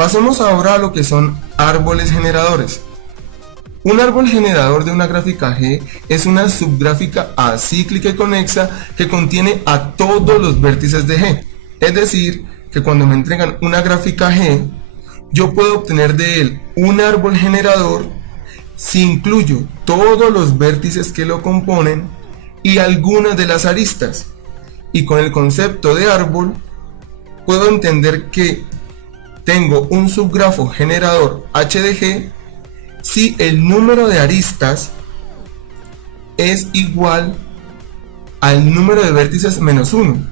Pasemos ahora a lo que son árboles generadores. Un árbol generador de una gráfica G es una subgráfica acíclica y conexa que contiene a todos los vértices de G. Es decir, que cuando me entregan una gráfica G, yo puedo obtener de él un árbol generador si incluyo todos los vértices que lo componen y algunas de las aristas. Y con el concepto de árbol, puedo entender que tengo un subgrafo generador H de G si el número de aristas es igual al número de vértices menos 1.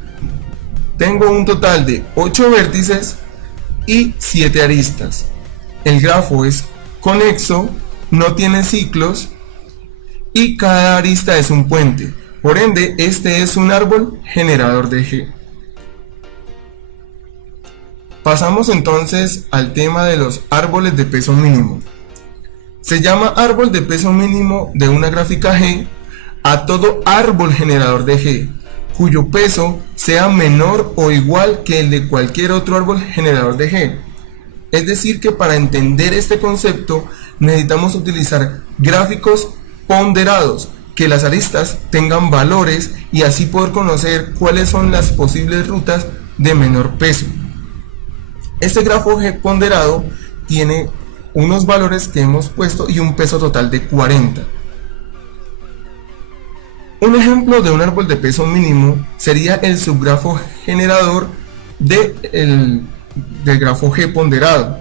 Tengo un total de 8 vértices y 7 aristas. El grafo es conexo, no tiene ciclos y cada arista es un puente. Por ende, este es un árbol generador de G. Pasamos entonces al tema de los árboles de peso mínimo. Se llama árbol de peso mínimo de una gráfica G a todo árbol generador de G, cuyo peso sea menor o igual que el de cualquier otro árbol generador de G. Es decir que para entender este concepto necesitamos utilizar gráficos ponderados, que las aristas tengan valores y así poder conocer cuáles son las posibles rutas de menor peso. Este grafo G ponderado tiene unos valores que hemos puesto y un peso total de 40. Un ejemplo de un árbol de peso mínimo sería el subgrafo generador del grafo G ponderado.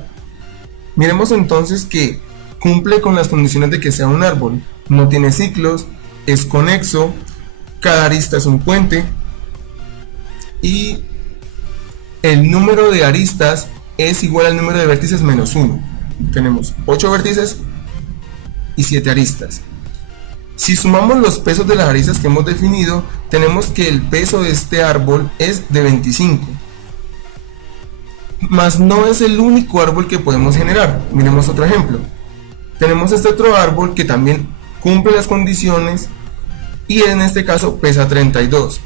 Miremos entonces que cumple con las condiciones de que sea un árbol, no tiene ciclos, es conexo, cada arista es un puente y el número de aristas es igual al número de vértices menos 1. Tenemos 8 vértices y 7 aristas. Si sumamos los pesos de las aristas que hemos definido, tenemos que el peso de este árbol es de 25. Mas no es el único árbol que podemos generar. Miremos otro ejemplo. Tenemos este otro árbol que también cumple las condiciones y en este caso pesa 32.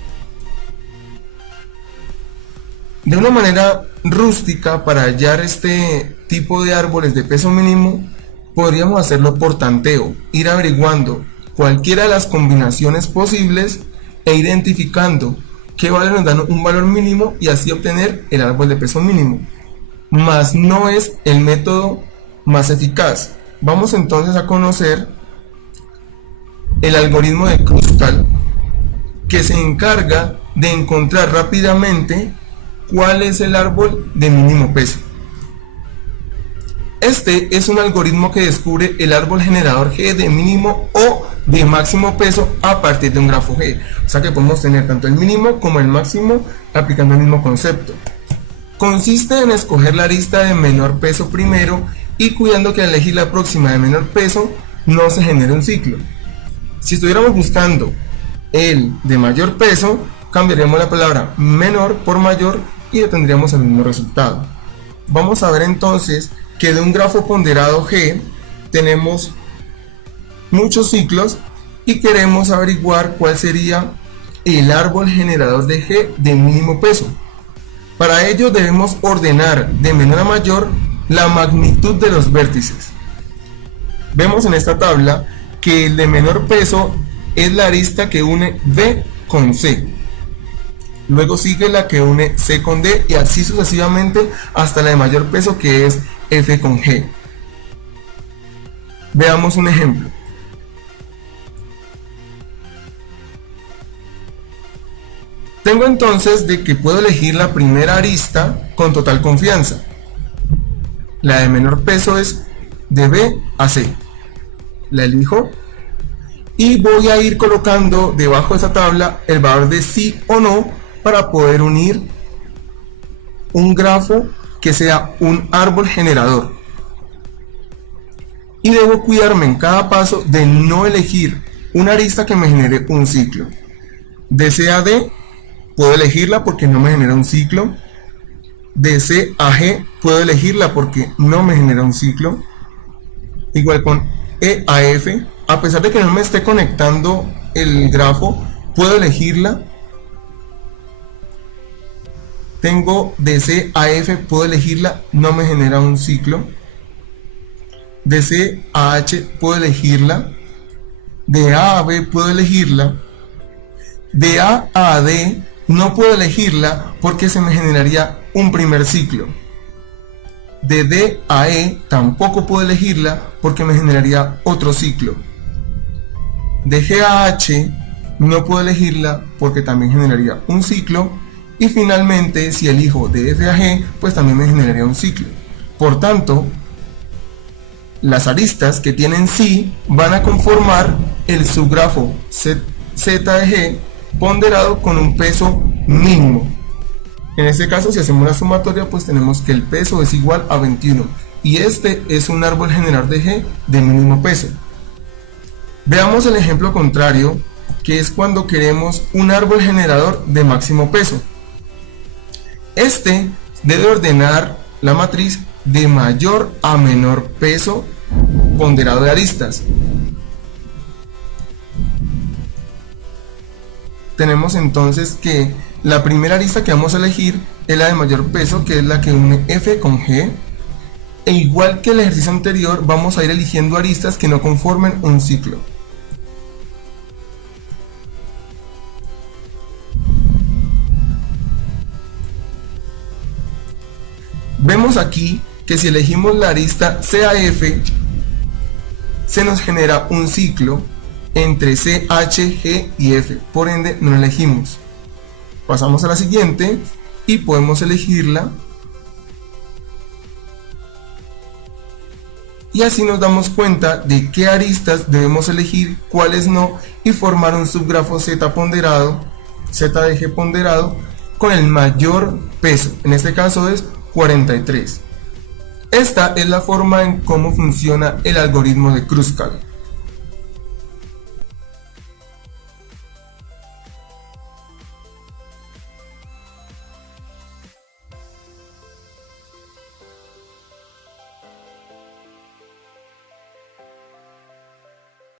De una manera rústica, para hallar este tipo de árboles de peso mínimo, podríamos hacerlo por tanteo, ir averiguando cualquiera de las combinaciones posibles e identificando qué valor nos dan un valor mínimo y así obtener el árbol de peso mínimo. Mas no es el método más eficaz. Vamos entonces a conocer el algoritmo de Kruskal, que se encarga de encontrar rápidamente cuál es el árbol de mínimo peso. Este es un algoritmo que descubre el árbol generador G de mínimo o de máximo peso a partir de un grafo G. O sea que podemos tener tanto el mínimo como el máximo aplicando el mismo concepto. Consiste en escoger la arista de menor peso primero y cuidando que al elegir la próxima de menor peso no se genere un ciclo. Si estuviéramos buscando el de mayor peso, cambiaríamos la palabra menor por mayor y obtendríamos el mismo resultado. Vamos a ver entonces que de un grafo ponderado G tenemos muchos ciclos y queremos averiguar cuál sería el árbol generador de G de mínimo peso. Para ello debemos ordenar de menor a mayor la magnitud de los vértices. Vemos en esta tabla que el de menor peso es la arista que une B con C. Luego sigue la que une C con D y así sucesivamente hasta la de mayor peso, que es F con G. Veamos un ejemplo. Tengo entonces de que puedo elegir la primera arista con total confianza. La de menor peso es de B a C. La elijo y voy a ir colocando debajo de esa tabla el valor de sí o no para poder unir un grafo que sea un árbol generador. Y debo cuidarme en cada paso de no elegir una arista que me genere un ciclo. De C a D puedo elegirla porque no me genera un ciclo. De C a G puedo elegirla porque no me genera un ciclo. Igual con E a F, a pesar de que no me esté conectando el grafo, puedo elegirla. Tengo de C a F, puedo elegirla, no me genera un ciclo. De C a H puedo elegirla. De A a B puedo elegirla. De A a D no puedo elegirla porque se me generaría un primer ciclo. De D a E tampoco puedo elegirla porque me generaría otro ciclo. De G a H no puedo elegirla porque también generaría un ciclo. Y finalmente, si elijo de F a G, pues también me generaría un ciclo. Por tanto, las aristas que tienen sí van a conformar el subgrafo Z de G ponderado con un peso mínimo. En este caso, si hacemos la sumatoria, pues tenemos que el peso es igual a 21. Y este es un árbol general de G de mínimo peso. Veamos el ejemplo contrario, que es cuando queremos un árbol generador de máximo peso. Este debe ordenar la matriz de mayor a menor peso ponderado de aristas. Tenemos entonces que la primera arista que vamos a elegir es la de mayor peso, que es la que une F con G. E igual que el ejercicio anterior, vamos a ir eligiendo aristas que no conformen un ciclo. Vemos aquí que si elegimos la arista CAF, se nos genera un ciclo entre C, H, G y F, por ende no la elegimos. Pasamos a la siguiente y podemos elegirla. Y así nos damos cuenta de qué aristas debemos elegir, cuáles no, y formar un subgrafo Z ponderado, Z de G ponderado, con el mayor peso. En este caso es 43. Esta es la forma en cómo funciona el algoritmo de Kruskal.